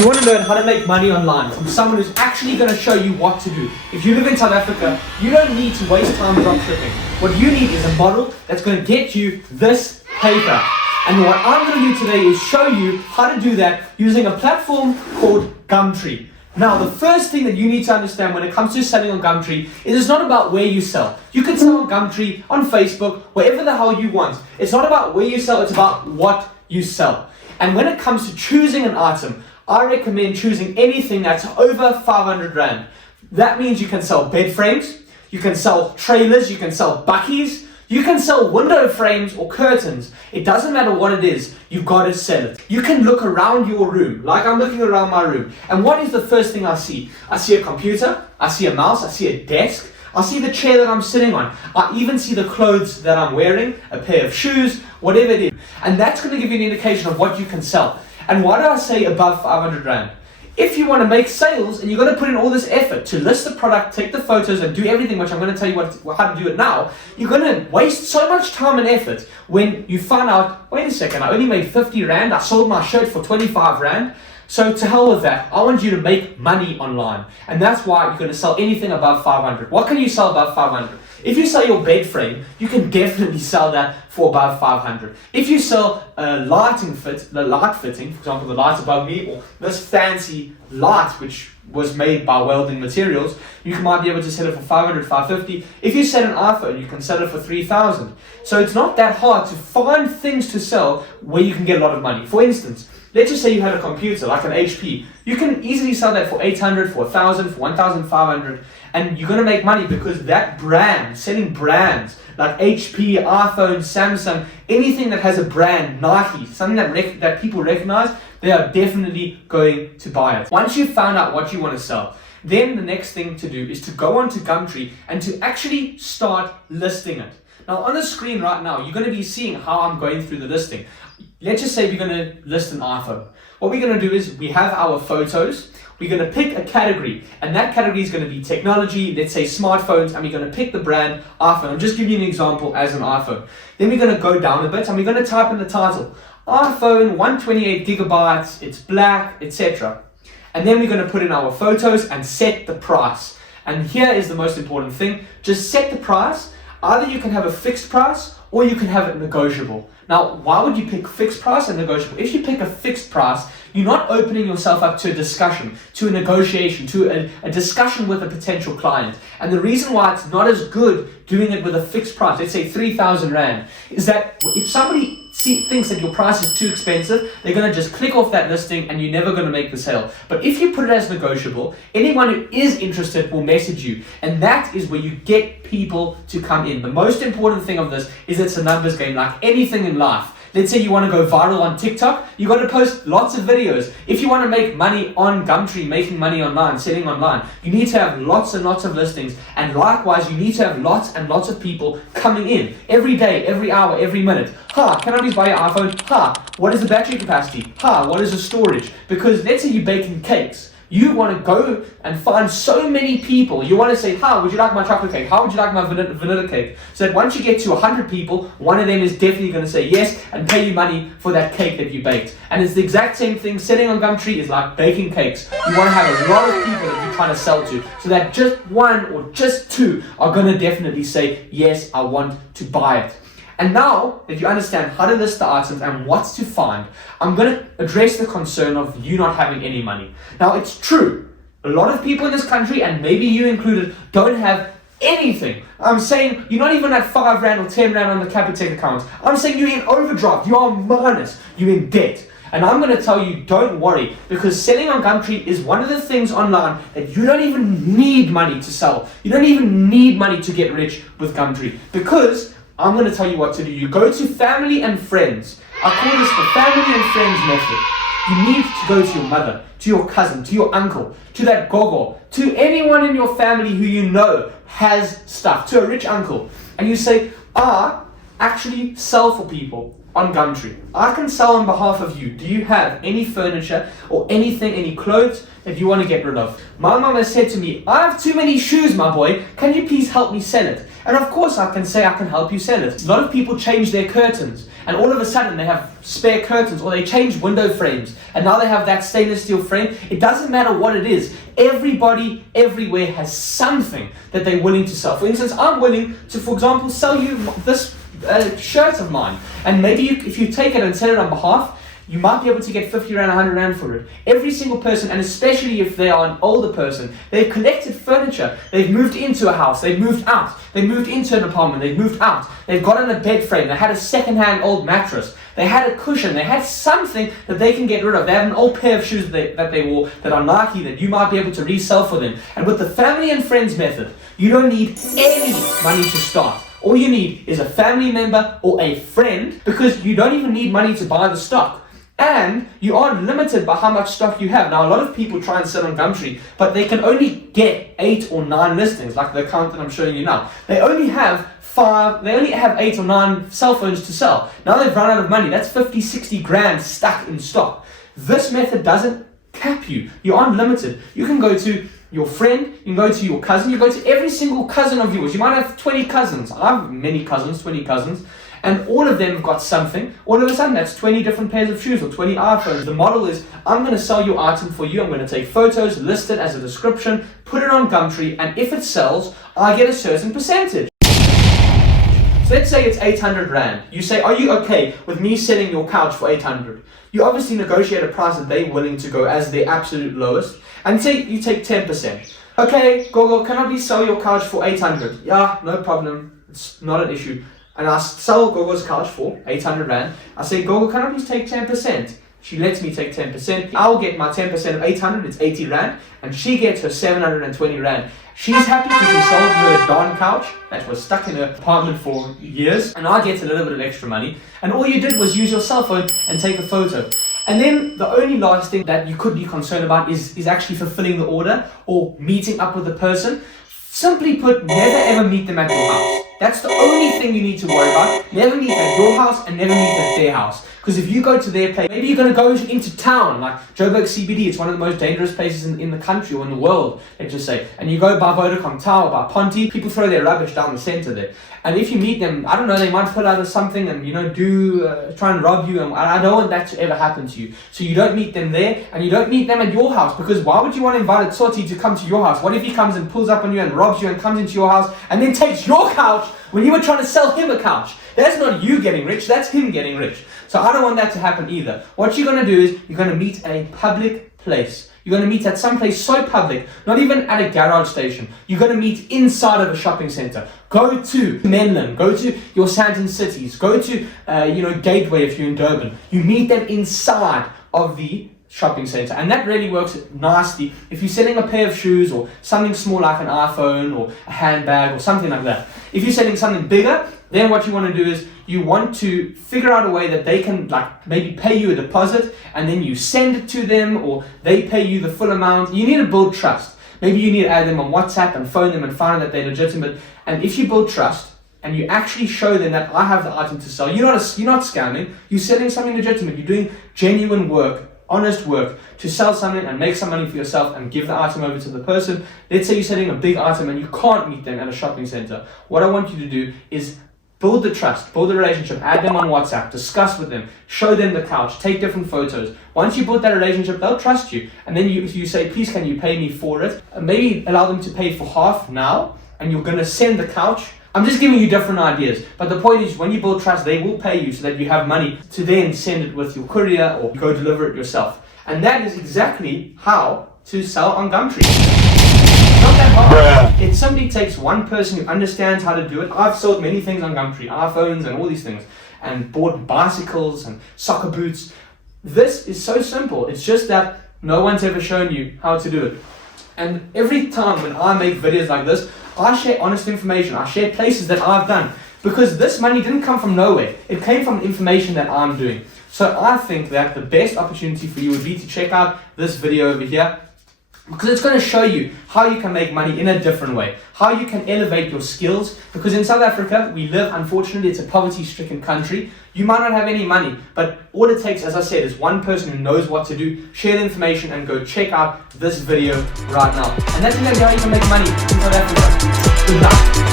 You want to learn how to make money online from someone who's actually going to show you what to do. If you live in South Africa, you don't need to waste time dropshipping. What you need is a model that's going to get you this paper. And what I'm going to do today is show you how to do that using a platform called Gumtree. Now, the first thing that you need to understand when it comes to selling on Gumtree is it's not about where you sell. You can sell on Gumtree, on Facebook, wherever the hell you want. It's not about where you sell, it's about what you sell. And when it comes to choosing an item, I recommend choosing anything that's over 500 Rand. That means you can sell bed frames, you can sell trailers, you can sell buckies, you can sell window frames or curtains. It doesn't matter what it is, you've got to sell it. You can look around your room, like I'm looking around my room. And what is the first thing I see? I see a computer, I see a mouse, I see a desk, I see the chair that I'm sitting on. I even see the clothes that I'm wearing, a pair of shoes, whatever it is. And that's going to give you an indication of what you can sell. And why do I say above 500 Rand? If you want to make sales and you're going to put in all this effort to list the product, take the photos and do everything, which I'm going to tell you how to do it now, you're going to waste so much time and effort when you find out, wait a second, I only made 50 Rand, I sold my shirt for 25 Rand. So to hell with that, I want you to make money online. And that's why you're going to sell anything above 500. What can you sell above 500? If you sell your bed frame, you can definitely sell that for above 500. If you sell a light fitting, for example, the lights above me, or this fancy light, which was made by welding materials, you might be able to sell it for 500, 550. If you sell an iPhone, you can sell it for 3,000. So it's not that hard to find things to sell where you can get a lot of money. For instance, let's just say you have a computer like an HP. You can easily sell that for 800, for 1,000, for 1,500, and you're going to make money because that brand, selling brands like HP, iPhone, Samsung, anything that has a brand, Nike, something that people recognize, they are definitely going to buy it. Once you've found out what you want to sell, then the next thing to do is to go onto Gumtree and to actually start listing it. Now on the screen right now, you're going to be seeing how I'm going through the listing. Let's just say we're going to list an iPhone. What we're going to do is we have our photos. We're going to pick a category, and that category is going to be technology, let's say smartphones, and we're going to pick the brand iPhone. I'm just giving you an example as an iPhone. Then we're going to go down a bit, and we're going to type in the title. iPhone, 128 gigabytes, it's black, etc. And then we're going to put in our photos and set the price. And here is the most important thing. Just set the price. Either you can have a fixed price or you can have it negotiable. Now, why would you pick fixed price and negotiable? If you pick a fixed price, you're not opening yourself up to a discussion, to a negotiation, to a discussion with a potential client. And the reason why it's not as good doing it with a fixed price, let's say 3,000 Rand, is that if somebody thinks that your price is too expensive, they're going to just click off that listing and you're never going to make the sale. But if you put it as negotiable, anyone who is interested will message you. And that is where you get people to come in. The most important thing of this is it's a numbers game, like anything in life. Let's say you want to go viral on TikTok, you got to post lots of videos. If you want to make money on Gumtree, making money online, selling online, you need to have lots and lots of listings. And likewise, you need to have lots and lots of people coming in every day, every hour, every minute. Can I please buy your iPhone? What is the battery capacity? What is the storage? Because let's say you're baking cakes. You want to go and find so many people. You want to say, would you like my chocolate cake? How would you like my vanilla cake? So that once you get to 100 people, one of them is definitely going to say yes and pay you money for that cake that you baked. And it's the exact same thing. Selling on Gumtree is like baking cakes. You want to have a lot of people that you're trying to sell to, so that just one or just two are going to definitely say, yes, I want to buy it. And now that you understand how to list the items and what to find, I'm going to address the concern of you not having any money. Now, it's true. A lot of people in this country, and maybe you included, don't have anything. I'm saying you're not even at 5 Rand or 10 Rand on the Capitec account. I'm saying you're in overdraft. You are minus. You're in debt. And I'm going to tell you, don't worry, because selling on Gumtree is one of the things online that you don't even need money to sell. You don't even need money to get rich with Gumtree, because I'm going to tell you what to do. You go to family and friends. I call this the family and friends method. You need to go to your mother, to your cousin, to your uncle, to that gogo, to anyone in your family who you know has stuff, to a rich uncle. And you say, I actually sell for people on Gumtree. I can sell on behalf of you. Do you have any furniture or anything, any clothes that you want to get rid of? My mom has said to me, I have too many shoes, my boy. Can you please help me sell it? And of course I can say I can help you sell it. A lot of people change their curtains. and all of a sudden they have spare curtains, or they change window frames, and now they have that stainless steel frame. It doesn't matter what it is. Everybody, everywhere has something that they're willing to sell. For instance, I'm willing to, for example, sell you this shirt of mine, and maybe if you take it and sell it on behalf, you might be able to get 50 rand, 100 rand for it. Every single person, and especially if they are an older person, they've collected furniture, they've moved into a house, they've moved out, they moved into an apartment, they've moved out, they've gotten a bed frame, they had a second-hand old mattress, they had a cushion, they had something that they can get rid of. They have an old pair of shoes that they wore that are Nike that you might be able to resell for them. And with the family and friends method, you don't need any money to start. All you need is a family member or a friend, because you don't even need money to buy the stock. And you aren't limited by how much stock you have. Now, a lot of people try and sell on Gumtree, but they can only get 8 or 9 listings, like the account that I'm showing you now. They only have 8 or 9 cell phones to sell. Now they've run out of money. That's 50, 60 grand stuck in stock. This method doesn't cap you. You aren't limited. You can go to your friend, you can go to your cousin, you go to every single cousin of yours. You might have 20 cousins. I have many cousins, 20 cousins. And all of them have got something. All of a sudden, that's 20 different pairs of shoes or 20 iPhones. The model is, I'm going to sell your item for you. I'm going to take photos, list it as a description, put it on Gumtree, and if it sells, I get a certain percentage. So let's say it's 800 rand. You say, are you okay with me selling your couch for 800? You obviously negotiate a price that they're willing to go as their absolute lowest, and say you take 10%. Okay, Gogo, can I please sell your couch for 800? Yeah, no problem. It's not an issue. And I sell Gogo's couch for 800 rand. I say, Gogo, can I please take 10%? She lets me take 10%. I'll get my 10% of 800, it's 80 rand. And she gets her 720 rand. She's happy because we sold her a darn couch that was stuck in her apartment for years. And I get a little bit of extra money. And all you did was use your cell phone and take a photo. And then the only last thing that you could be concerned about is actually fulfilling the order or meeting up with the person. Simply put, never ever meet them at your house. That's the only thing you need to worry about. Never meet at your house and never meet at their house. Because if you go to their place, maybe you're going to go into town, like Joburg CBD, it's one of the most dangerous places in the country or in the world, let's just say. And you go by Vodacom Tower, by Ponty, people throw their rubbish down the center there. And if you meet them, I don't know, they might pull out of something and, try and rob you. And I don't want that to ever happen to you. So you don't meet them there, and you don't meet them at your house, because why would you want to invite a Tsoti to come to your house? What if he comes and pulls up on you and robs you and comes into your house and then takes your couch when you were trying to sell him a couch? That's not you getting rich, that's him getting rich. So I don't want that to happen either. What you're going to do is you're going to meet at a public place. You're going to meet at some place so public, not even at a garage station. You're going to meet inside of a shopping center. Go to Menlyn, go to your Sandton cities, go to Gateway if you're in Durban. You meet them inside of the shopping center, and that really works nicely if you're selling a pair of shoes or something small like an iPhone or a handbag or something like that. If you're selling something bigger, then what you want to do is you want to figure out a way that they can maybe pay you a deposit and then you send it to them, or they pay you the full amount. You need to build trust. Maybe you need to add them on WhatsApp and phone them and find out that they're legitimate. And if you build trust and you actually show them that I have the item to sell, you're not scamming, you're selling something legitimate, you're doing genuine work, honest work to sell something and make some money for yourself and give the item over to the person. Let's say you're selling a big item and you can't meet them at a shopping center. What I want you to do is build the trust, build the relationship, add them on WhatsApp, discuss with them, show them the couch, take different photos. Once you build that relationship, they'll trust you. And then you say, please, can you pay me for it? And maybe allow them to pay for half now, and you're going to send the couch. I'm just giving you different ideas. But the point is, when you build trust, they will pay you so that you have money to then send it with your courier or go deliver it yourself. And that is exactly how to sell on Gumtree. Not that hard. It simply takes one person who understands how to do it. I've sold many things on Gumtree, iPhones and all these things, and bought bicycles and soccer boots. This is so simple. It's just that no one's ever shown you how to do it. And every time when I make videos like this, I share honest information. I share places that I've done, because this money didn't come from nowhere. It came from information that I'm doing. So I think that the best opportunity for you would be to check out this video over here, because it's going to show you how you can make money in a different way, how you can elevate your skills. Because in South Africa, we live, unfortunately, it's a poverty-stricken country. You might not have any money, but all it takes, as I said, is one person who knows what to do. Share the information and go check out this video right now. And that's exactly how you can make money in South Africa. Good luck.